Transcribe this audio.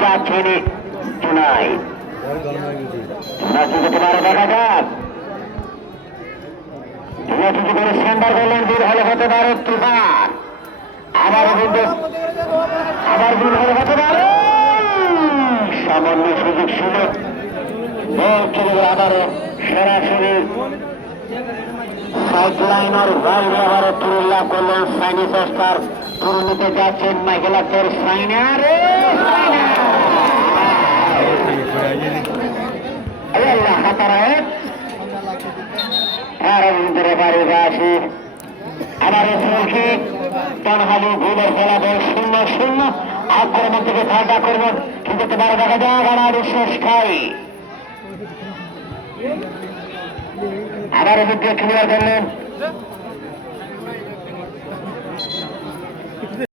যাচ্ছেন চুনাই দেখা যাক সেন্টার করলেন দূর হলে হতে পারে তুফান আবারও কিন্তু আবার দূর হলে হতে পারে সামান্য সুযোগ ছিল বল চলে গেল আবারও সরাসরি সাইডলাইনার বাইরে আবারও তুরুল লাভ করলেন সাইনি চেষ্টার তুরুল নিতে যাচ্ছেন মাইকেল আক্তার সাইনার আবারও সুরক্ষি তনহালি ভুলের ফলাফল 0-0 আক্রমণ থেকে ফাঁকা করবেন কিন্তু তোমার দেখা যাক আমার শেষ খাই আবারও বিদ্যুৎ ক্লিয়ার করলেন